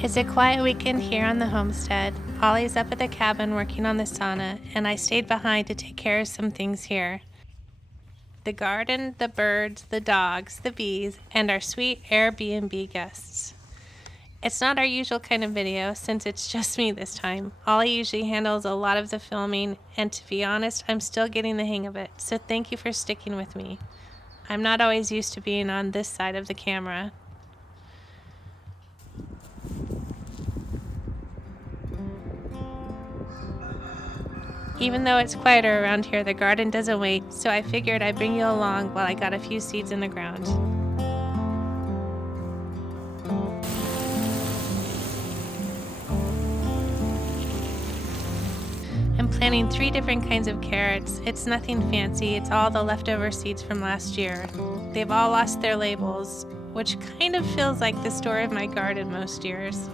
It's a quiet weekend here on the homestead. Ollie's up at the cabin working on the sauna, and I stayed behind to take care of some things here. The garden, the birds, the dogs, the bees, and our sweet Airbnb guests. It's not our usual kind of video since it's just me this time. Ollie usually handles a lot of the filming, and to be honest, I'm still getting the hang of it, so thank you for sticking with me. I'm not always used to being on this side of the camera. Even though it's quieter around here, the garden doesn't wait, so I figured I'd bring you along while I got a few seeds in the ground. I'm planting 3 different kinds of carrots. It's nothing fancy, it's all the leftover seeds from last year. They've all lost their labels, which kind of feels like the story of my garden most years.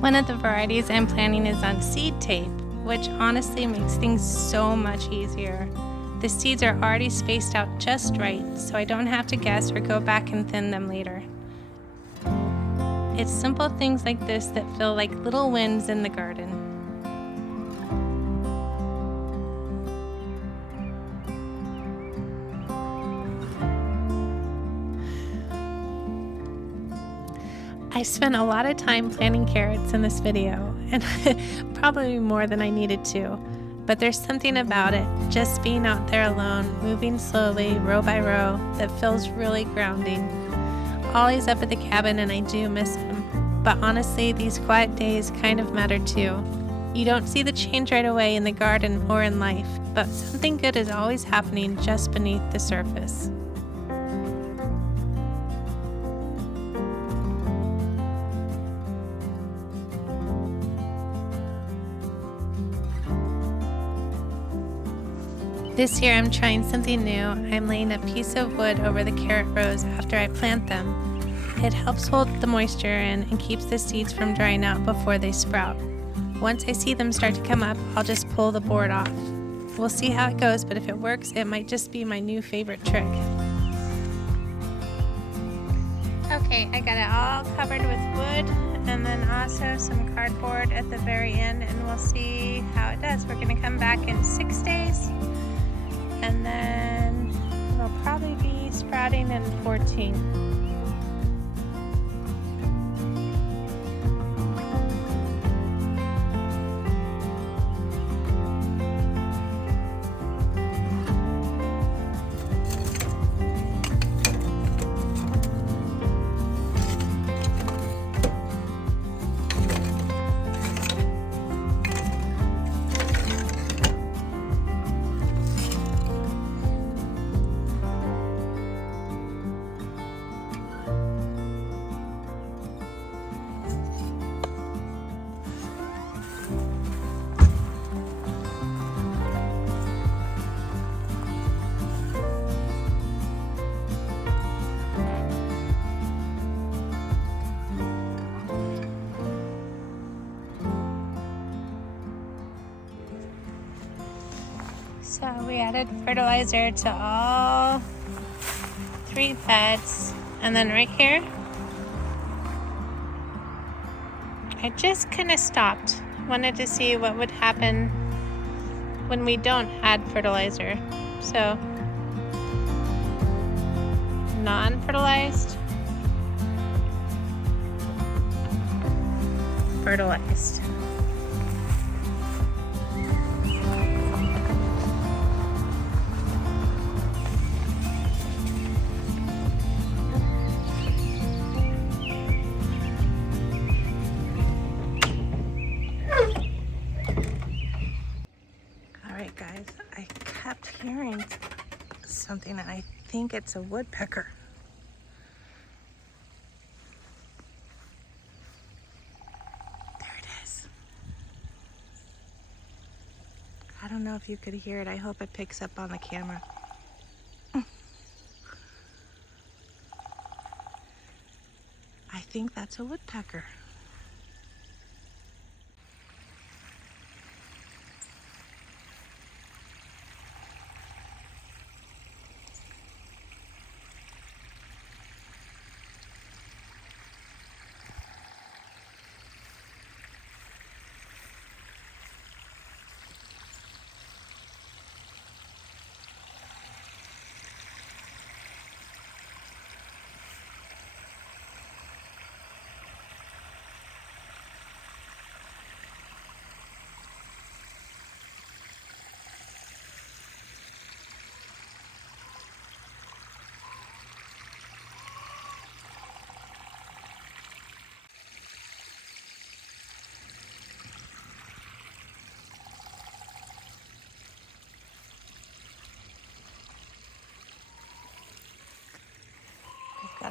One of the varieties I'm planting is on seed tape, which honestly makes things so much easier. The seeds are already spaced out just right, so I don't have to guess or go back and thin them later. It's simple things like this that feel like little wins in the garden. I spent a lot of time planting carrots in this video, and probably more than I needed to, but there's something about it, just being out there alone, moving slowly, row by row, that feels really grounding. Ollie's up at the cabin and I do miss him, but honestly, these quiet days kind of matter too. You don't see the change right away in the garden or in life, but something good is always happening just beneath the surface. This year I'm trying something new. I'm laying a piece of wood over the carrot rows after I plant them. It helps hold the moisture in and keeps the seeds from drying out before they sprout. Once I see them start to come up, I'll just pull the board off. We'll see how it goes, but if it works, it might just be my new favorite trick. Okay, I got it all covered with wood and then also some cardboard at the very end, and we'll see how it does. We're gonna come back in 6 days. And then it'll probably be sprouting in 14. So we added fertilizer to all 3 beds, and then right here, I just kind of stopped. Wanted to see what would happen when we don't add fertilizer. So non-fertilized, fertilized. Guys, I kept hearing something, and I think it's a woodpecker. There it is. I don't know if you could hear it. I hope it picks up on the camera. I think that's a woodpecker.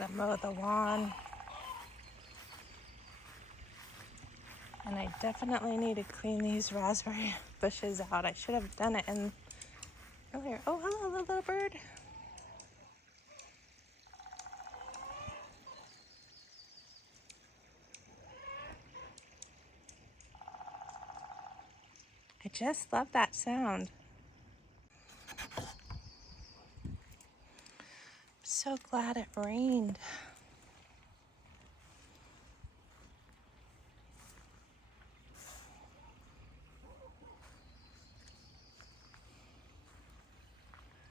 to mow the lawn. And I definitely need to clean these raspberry bushes out. I should have done it in earlier. Oh, hello, little bird. I just love that sound. I'm so glad it rained.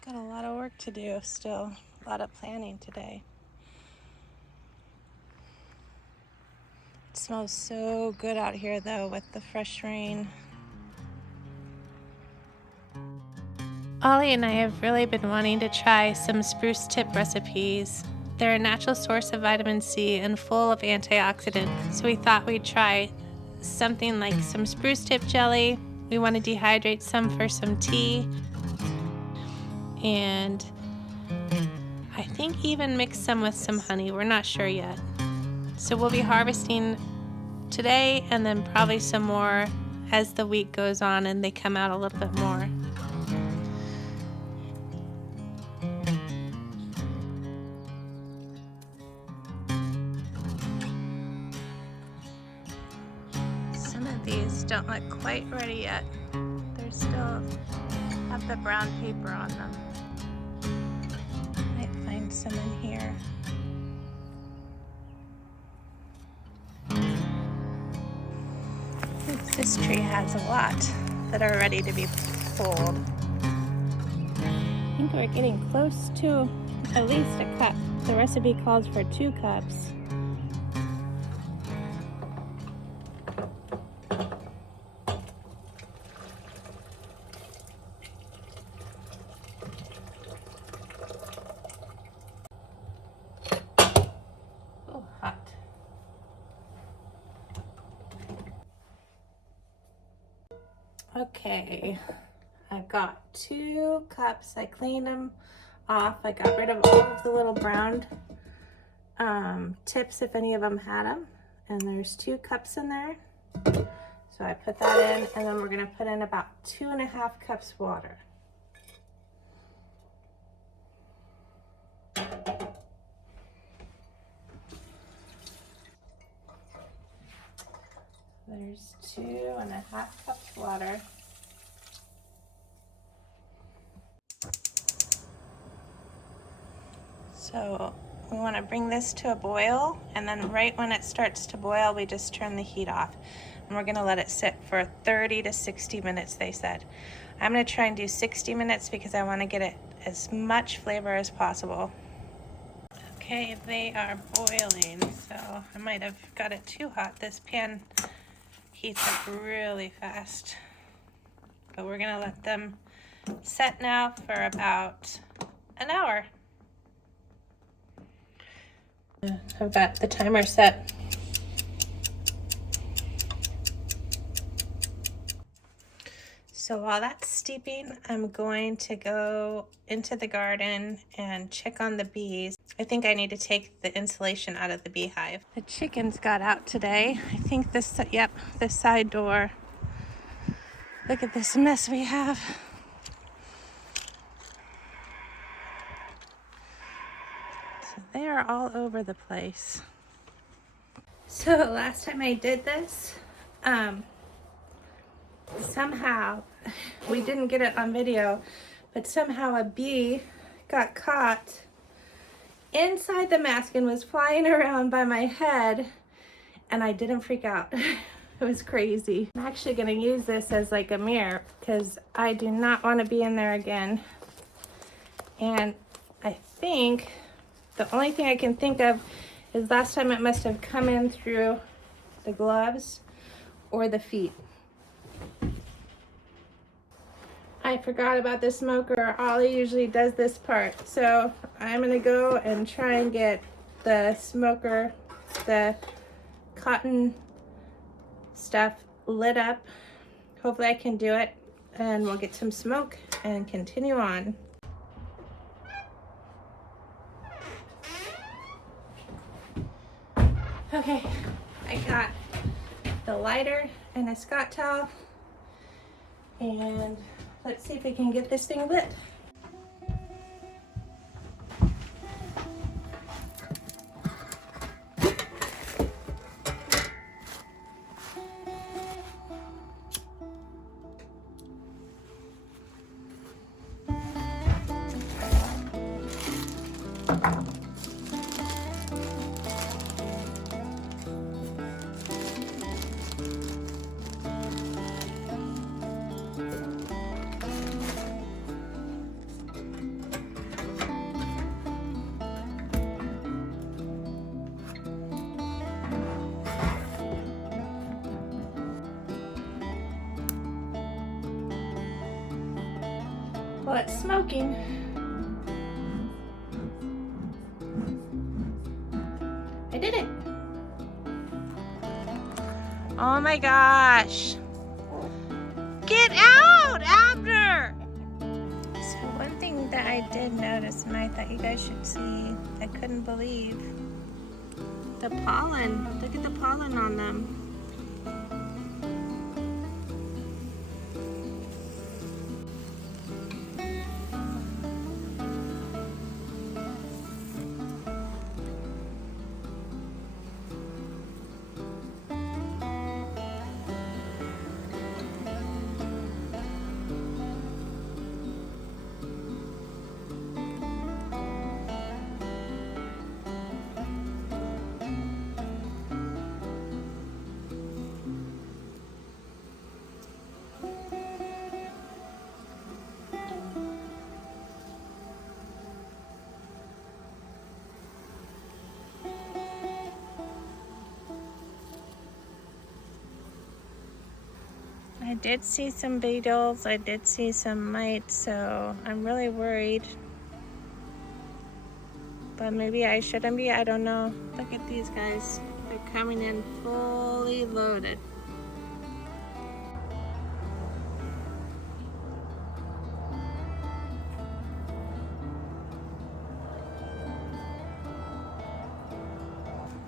Got a lot of work to do still, a lot of planning today. It smells so good out here though with the fresh rain. Oli and I have really been wanting to try some spruce tip recipes. They're a natural source of vitamin C and full of antioxidants, so we thought we'd try something like some spruce tip jelly. We want to dehydrate some for some tea, and I think even mix some with some honey. We're not sure yet. So we'll be harvesting today and then probably some more as the week goes on and they come out a little bit more. Some of these don't look quite ready yet. They still have the brown paper on them. Might find some in here. Oops, this tree has a lot that are ready to be pulled. I think we're getting close to at least a cup. The recipe calls for 2 cups. Oh, hot. Okay, I've got 2 cups. I cleaned them off. I got rid of all of the little brown tips if any of them had them. And there's 2 cups in there. So I put that in, and then we're going to put in about 2.5 cups water. There's 2.5 cups water. So we want to bring this to a boil, and then right when it starts to boil, we just turn the heat off. And we're going to let it sit for 30 to 60 minutes, they said. I'm going to try and do 60 minutes because I want to get it as much flavor as possible. Okay, they are boiling, so I might have got it too hot. This pan heats up really fast. But we're going to let them set now for about an hour. I've got the timer set. So while that's steeping, I'm going to go into the garden and check on the bees. I think I need to take the insulation out of the beehive. The chickens got out today. I think this side door. Look at this mess we have. They are all over the place. So last time I did this, somehow, we didn't get it on video, but somehow a bee got caught inside the mask and was flying around by my head, and I didn't freak out. It was crazy. I'm actually gonna use this as like a mirror because I do not want to be in there again. And I think the only thing I can think of is last time it must have come in through the gloves or the feet. I forgot about the smoker. Oli usually does this part. So I'm gonna go and try and get the smoker, the cotton stuff lit up. Hopefully I can do it and we'll get some smoke and continue on. Okay, I got the lighter and a Scott towel, and let's see if we can get this thing lit. Well, it's smoking. I did it. Oh my gosh. Get out, Abner! So one thing that I did notice, and I thought you guys should see, I couldn't believe the pollen. Look at the pollen on them. I did see some beetles, I did see some mites, so I'm really worried. But maybe I shouldn't be, I don't know. Look at these guys. They're coming in fully loaded.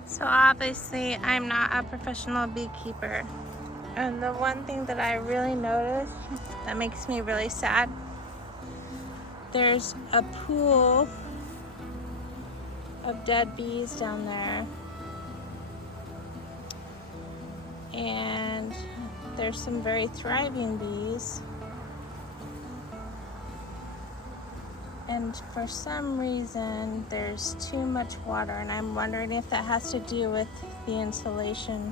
So obviously I'm not a professional beekeeper. And the one thing that I really noticed that makes me really sad, there's a pool of dead bees down there. And there's some very thriving bees. And for some reason, there's too much water, and I'm wondering if that has to do with the insulation.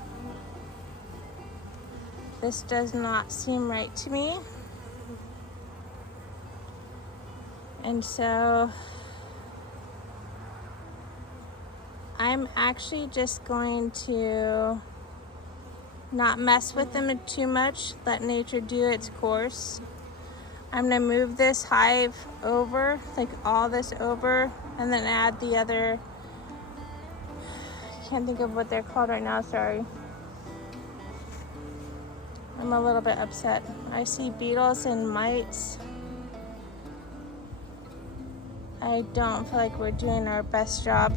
This does not seem right to me. And so I'm actually just going to not mess with them too much, let nature do its course. I'm gonna move this hive over, like all this over, and then add the other, I can't think of what they're called right now, sorry. I'm a little bit upset. I see beetles and mites. I don't feel like we're doing our best job.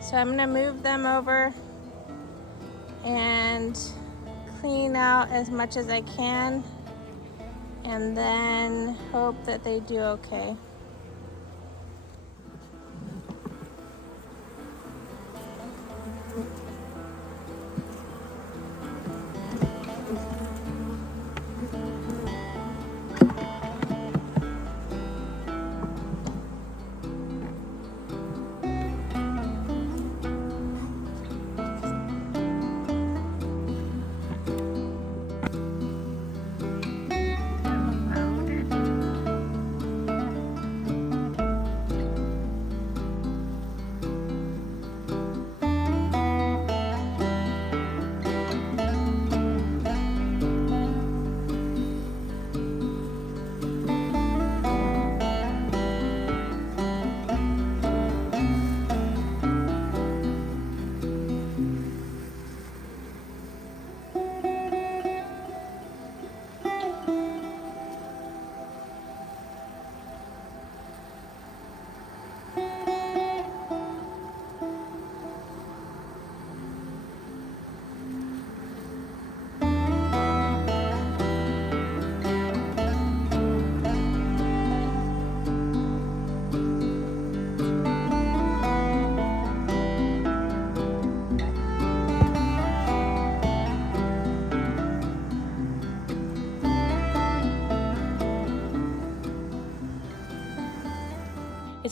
So I'm gonna move them over and clean out as much as I can, and then hope that they do okay.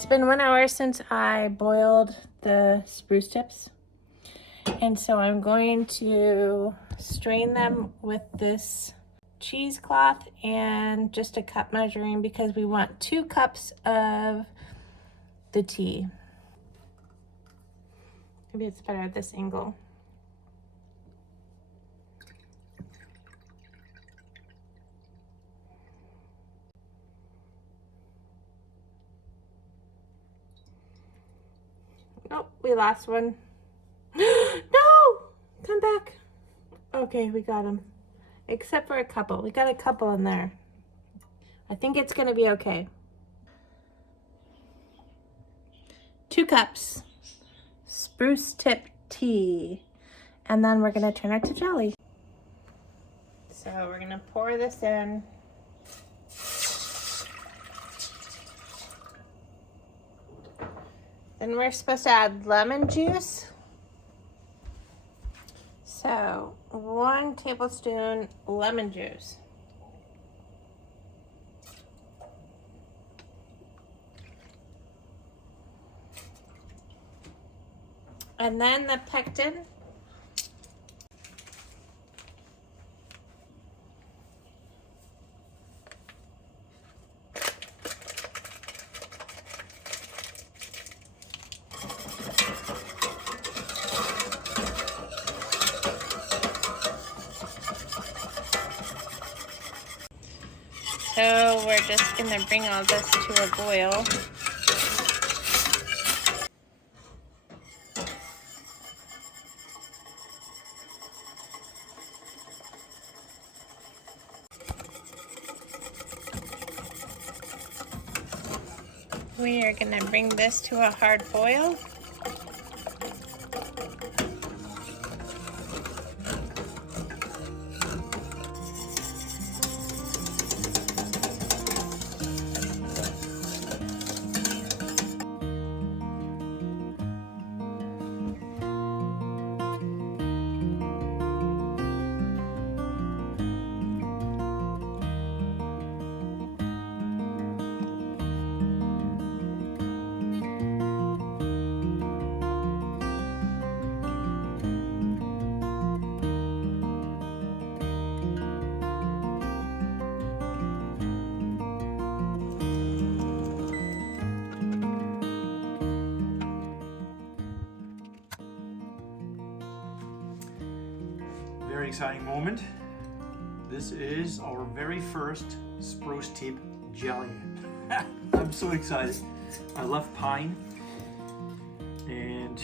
It's been 1 hour since I boiled the spruce tips. And so I'm going to strain them with this cheesecloth and just a cup measuring because we want 2 cups of the tea. Maybe it's better at this angle. Oh, we lost one. No! Come back. Okay, we got him. Except for a couple. We got a couple in there. I think it's gonna be okay. 2 cups spruce tip tea. And then we're gonna turn it to jelly. So we're gonna pour this in. Then we're supposed to add lemon juice. So 1 tablespoon lemon juice. And then the pectin. So we're just gonna bring all this to a boil. We are gonna bring this to a hard boil. Very exciting moment. This is our very first spruce tip jelly. I'm so excited. I love pine, and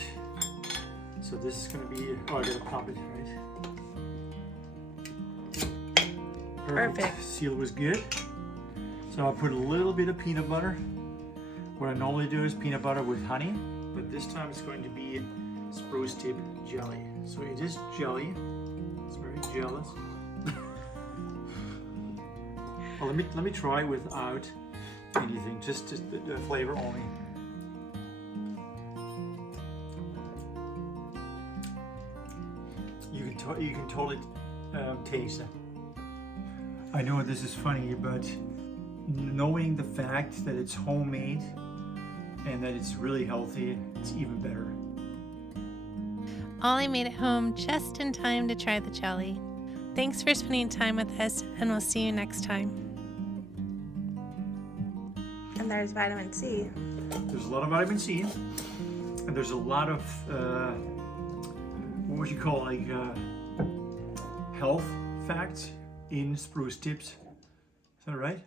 so this is gonna be. Oh, I gotta pop it, right? Perfect. Seal was good. So I'll put a little bit of peanut butter. What I normally do is peanut butter with honey, but this time it's going to be spruce tip jelly. So it is jelly. It's very jealous. Well, let me try without anything, just the flavor only. You can totally taste it. I know this is funny, but knowing the fact that it's homemade and that it's really healthy, it's even better. Oli made it home just in time to try the jelly. Thanks for spending time with us, and we'll see you next time. And there's vitamin C. There's a lot of vitamin C, and there's a lot of, what would you call, like, health facts in spruce tips. Is that right?